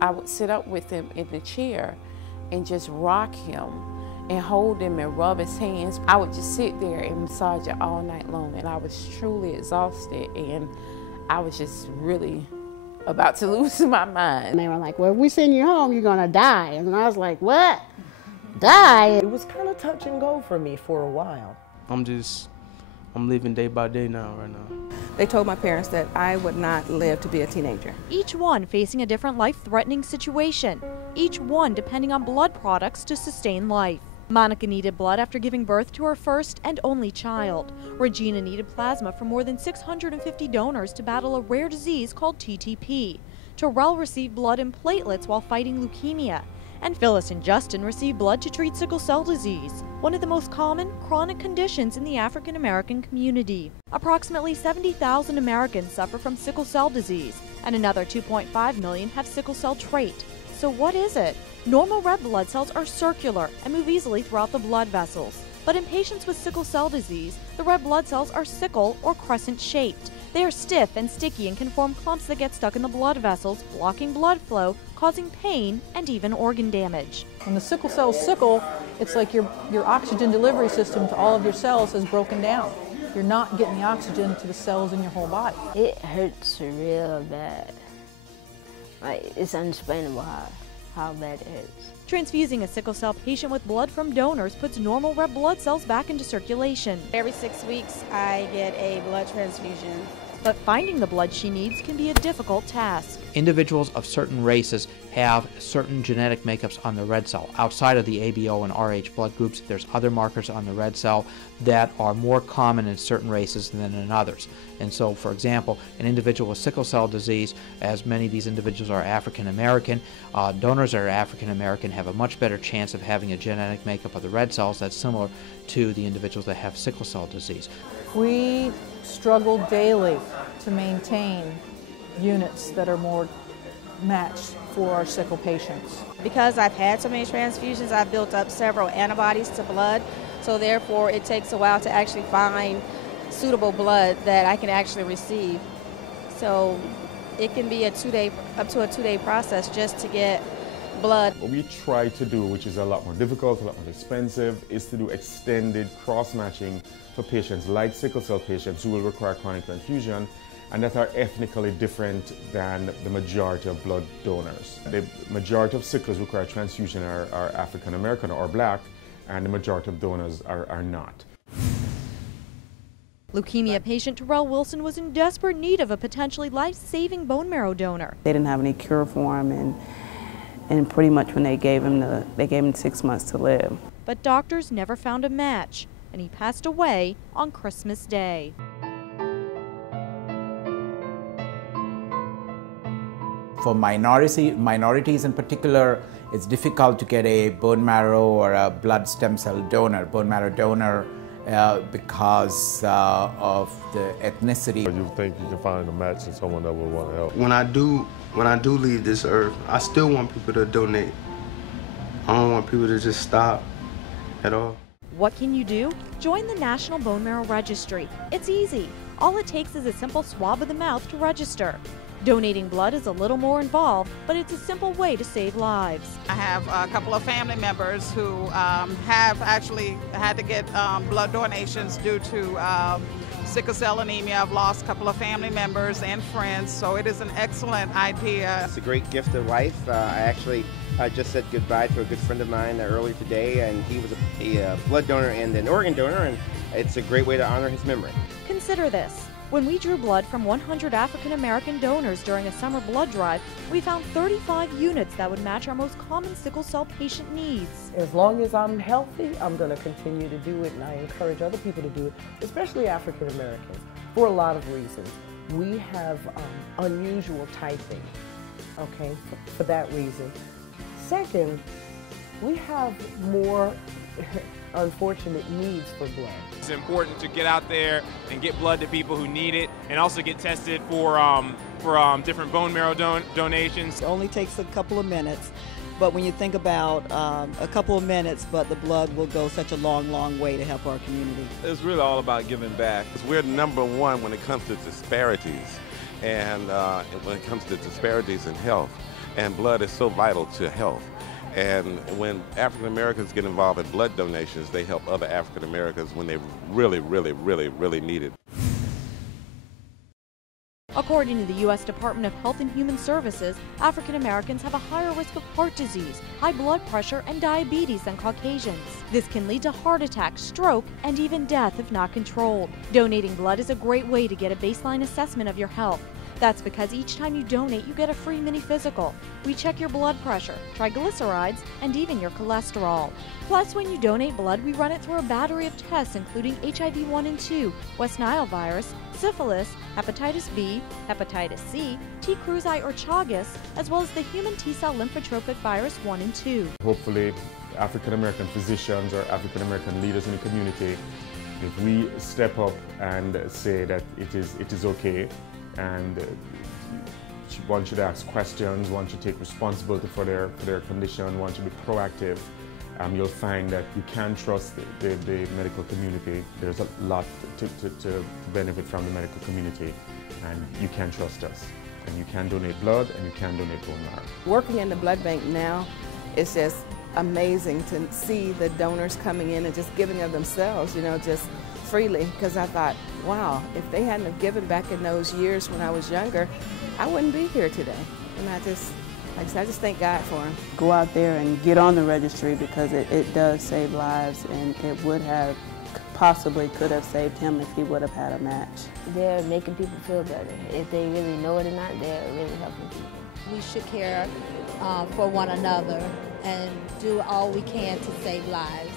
I would sit up with him in the chair and just rock him and hold him and rub his hands. I would just sit there and massage it all night long, and I was truly exhausted, and I was just really about to lose my mind. And they were like, well, if we send you home, you're gonna die. And I was like, what? Die? It was kind of touch and go for me for a while. I'm living day by day now, right now. They told my parents that I would not live to be a teenager. Each one facing a different life-threatening situation, each one depending on blood products to sustain life. Monica needed blood after giving birth to her first and only child. Regina needed plasma from more than 650 donors to battle a rare disease called TTP. Terrell received blood and platelets while fighting leukemia. And Phyllis and Justin received blood to treat sickle cell disease, one of the most common chronic conditions in the African American community. Approximately 70,000 Americans suffer from sickle cell disease, and another 2.5 million have sickle cell trait. So what is it? Normal red blood cells are circular and move easily throughout the blood vessels. But in patients with sickle cell disease, the red blood cells are sickle or crescent shaped. They are stiff and sticky and can form clumps that get stuck in the blood vessels, blocking blood flow, causing pain and even organ damage. When the sickle cells sickle, it's like your oxygen delivery system to all of your cells has broken down. You're not getting the oxygen to the cells in your whole body. It hurts real bad. Like, it's unexplainable how bad it hurts. Transfusing a sickle cell patient with blood from donors puts normal red blood cells back into circulation. Every 6 weeks, I get a blood transfusion. But finding the blood she needs can be a difficult task. Individuals of certain races have certain genetic makeups on the red cell. Outside of the ABO and RH blood groups, there's other markers on the red cell that are more common in certain races than in others. And so, for example, an individual with sickle cell disease, as many of these individuals are African American, donors that are African American have a much better chance of having a genetic makeup of the red cells that's similar to the individuals that have sickle cell disease. We struggle daily to maintain units that are more matched for our sickle patients. Because I've had so many transfusions, I've built up several antibodies to blood, so therefore it takes a while to actually find suitable blood that I can actually receive. So it can be up to a two-day process just to get blood. What we try to do, which is a lot more difficult, a lot more expensive, is to do extended cross-matching for patients like sickle cell patients who will require chronic transfusion and that are ethnically different than the majority of blood donors. The majority of sicklers who require transfusion are African American or black, and the majority of donors are not. Leukemia patient Terrell Wilson was in desperate need of a potentially life-saving bone marrow donor. They didn't have any cure for him, and pretty much when they gave him 6 months to live. But doctors never found a match, and he passed away on Christmas Day. For minorities in particular, it's difficult to get a bone marrow or a blood stem cell donor, bone marrow donor, because of the ethnicity. You think you can find a match in someone that will want to help? When I do leave this earth, I still want people to donate. I don't want people to just stop at all. What can you do? Join the National Bone Marrow Registry. It's easy. All it takes is a simple swab of the mouth to register. Donating blood is a little more involved, but it's a simple way to save lives. I have a couple of family members who have actually had to get blood donations due to sickle cell anemia. I've lost a couple of family members and friends, so it is an excellent idea. It's a great gift of life. I just said goodbye to a good friend of mine earlier today, and he was a blood donor and an organ donor, and it's a great way to honor his memory. Consider this. When we drew blood from 100 African American donors during a summer blood drive, we found 35 units that would match our most common sickle cell patient needs. As long as I'm healthy, I'm going to continue to do it, and I encourage other people to do it, especially African Americans, for a lot of reasons. We have unusual typing, okay, for that reason. Second, we have more unfortunate needs for blood. It's important to get out there and get blood to people who need it, and also get tested for different bone marrow donations. It only takes a couple of minutes, but when you think about a couple of minutes, but the blood will go such a long, long way to help our community. It's really all about giving back. We're number one when it comes to disparities. and when it comes to disparities in health. And blood is so vital to health. And when African Americans get involved in blood donations, they help other African Americans when they really need it. According to the U.S. Department of Health and Human Services, African Americans have a higher risk of heart disease, high blood pressure, and diabetes than Caucasians. This can lead to heart attack, stroke, and even death if not controlled. Donating blood is a great way to get a baseline assessment of your health. That's because each time you donate, you get a free mini physical. We check your blood pressure, triglycerides, and even your cholesterol. Plus, when you donate blood, we run it through a battery of tests including HIV 1 and 2, West Nile virus, syphilis, hepatitis B, hepatitis C, T. cruzi or Chagas, as well as the human T-cell lymphotropic virus 1 and 2. Hopefully, African American physicians or African American leaders in the community, if we step up and say that it is okay, and one should ask questions, one should take responsibility for their condition, one should be proactive, you'll find that you can trust the medical community. There's a lot to benefit from the medical community, and you can trust us. And you can donate blood, and you can donate bone marrow. Working in the blood bank now, it's just amazing to see the donors coming in and just giving of themselves, you know, just freely, because I thought, wow, if they hadn't have given back in those years when I was younger, I wouldn't be here today. And I just thank God for them. Go out there and get on the registry, because it does save lives, and it would have could have saved him if he would have had a match. They're making people feel better. If they really know it or not, they're really helping people. We should care for one another and do all we can to save lives.